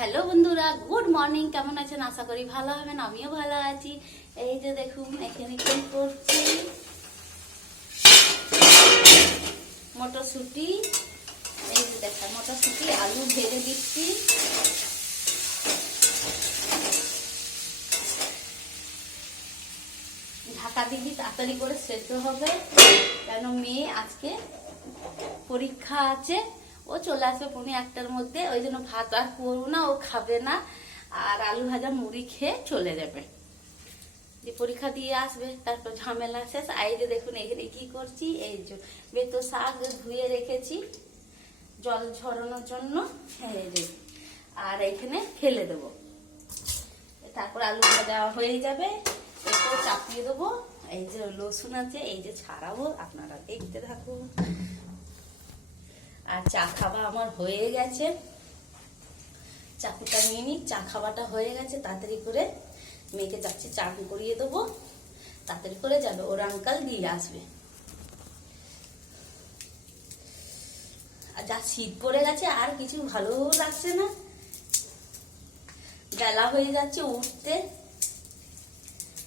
Hello বন্ধুরা, good morning. কেমন আছেন? আশা করি ভালো হবেন। আমিও ভালো আছি। এই যে দেখুন, এখানে কি করছি, মটরশুঁটি। এই যে দেখেন, মটরশুঁটি আলু ভেজে দিচ্ছি। ঢাকা দিবি, তাড়াতাড়ি করে সেদ্ধ হবে, কেন মেয়ে আজকে পরীক্ষা আছে। ও চলে আসবে 1:45-টার মধ্যে, ওই জন্য ভাত আর করবো না, ও খাবে না, আর আলু ভাজা মুড়ি খেয়ে চলে যাবে। যে পরীক্ষা দিয়ে আসবে, তারপর ঝামেলা শেষ। এই যে দেখুন, এখানে কি করছি, এই যে বেতো শাক ধুয়ে রেখেছি জল ঝরানোর জন্য, এই যে, আর এখানে ফেলে দেবো। তারপর আলু ভাজা হয়ে যাবে, একটু চাপিয়ে দেবো। এই যে রসুন আছে, এই যে ছাড়াবো, আপনারা দেখতে থাকুন। আর চা খাওয়া আমার হয়ে গেছে, চাকুটা নিয়ে নিই। চা খাওয়াটা হয়ে গেছে, তাড়াতাড়ি করে মেয়েকে যাচ্ছি চান করিয়ে দেবো, তাড়াতাড়ি করে যাবে, ওর আঙ্কাল দিয়ে আসবে। আর যা শীত পড়ে গেছে, আর কিছু ভালো লাগছে না, বেলা হয়ে যাচ্ছে উঠতে।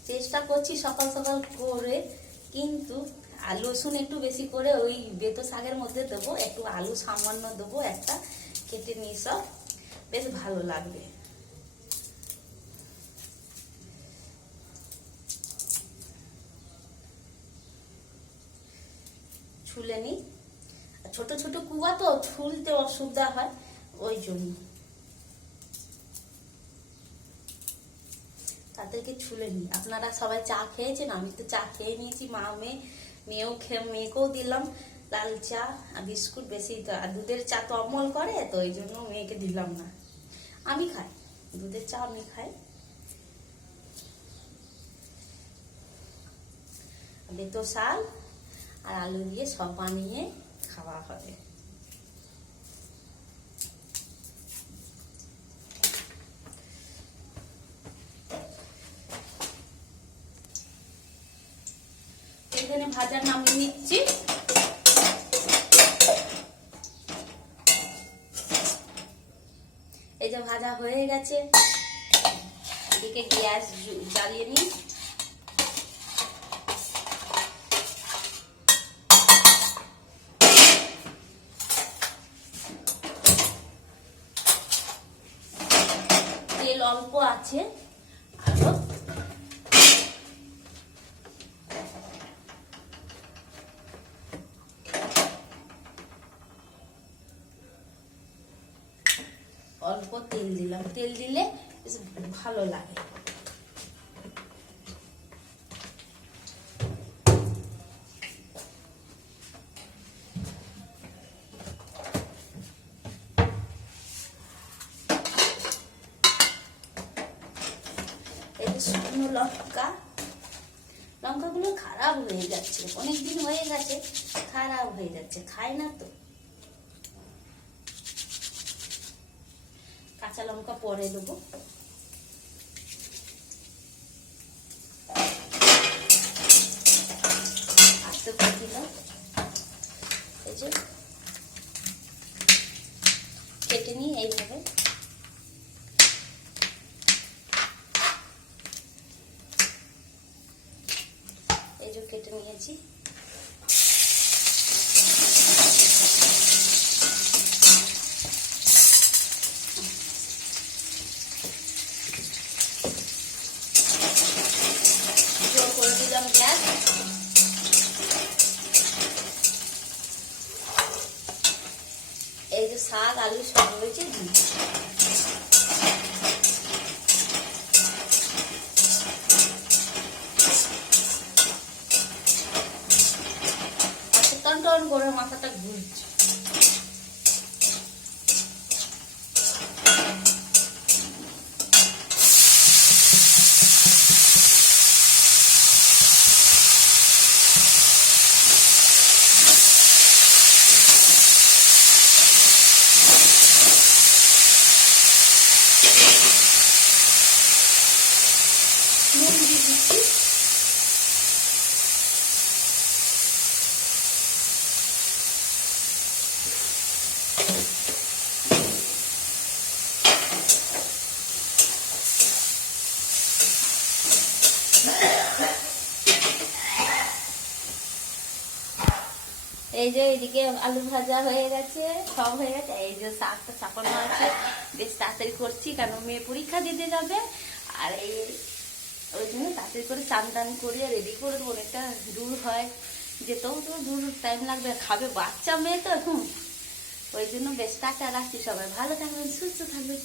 চেষ্টা করছি সকাল সকাল করে, কিন্তু আলু রসুন একটু বেশি করে ওই বেতো শাকের মধ্যে দেবো, একটু আলু সামান্য দেবো, একটা কেটে নিয়ে, সব বেশ ভালো লাগবে। ছুলে নি, ছোট ছোট কুয়া তো, ছুলতে অসুবিধা হয়, ওই জন্য তাদেরকে ছুলে নি। আপনারা সবাই চা খেয়েছেন? আমি তো চা খেয়ে নিয়েছি, মা মেয়েকেও দিলাম লাল চা আর বিস্কুট। বেশি তো আর দুধের চা তো অমল করে, তো ওই জন্য মেয়েকে দিলাম না। আমি খাই দুধের চা, আমি খাই। বেতো শাক আর আলু দিয়ে সব বানিয়ে খাওয়া হবে। এখানে ভাজা নামিয়ে নিচ্ছি। এই যে ভাজা হয়ে গেছে, এদিকে গ্যাস জ্বালিয়ে নিই। তেল অল্প আছে, আরো অল্প তেল দিলাম, তেল দিলে বেশ ভালো লাগে। শুকনো লঙ্কাগুলো খারাপ হয়ে যাচ্ছে, অনেকদিন হয়ে গেছে, খারাপ হয়ে যাচ্ছে, খাই না তো। কাঁচা লঙ্কা পরে দেবো। আস্তে করে দিলাম। এই যে কেটে নিই এইভাবে। এই যে কেটে নিয়েছি। করে দিলাম গ্যাস। এই যে শাক আলু সব রয়েছে, টন করে মাথাটা ঘুরছে। এই যে এদিকে আলু ভাজা হয়ে গেছে, সব হয়ে গেছে। এই যে শাকটা চাপানো আছে, বেশ তাড়াতাড়ি করছি কারণ মেয়ে পরীক্ষা দিতে যাবে। আর এই ওই জন্য তাড়াতাড়ি করে চান টান করিয়ে রেডি করে দেবো, অনেকটা দূর হয়, যেতেও তো দূর টাইম লাগবে, খাবে বাচ্চা মেয়ে তো এখন, ওই জন্য বেশ টাটা রাখছি। সবাই ভালো থাকবেন, সুস্থ থাকবেন।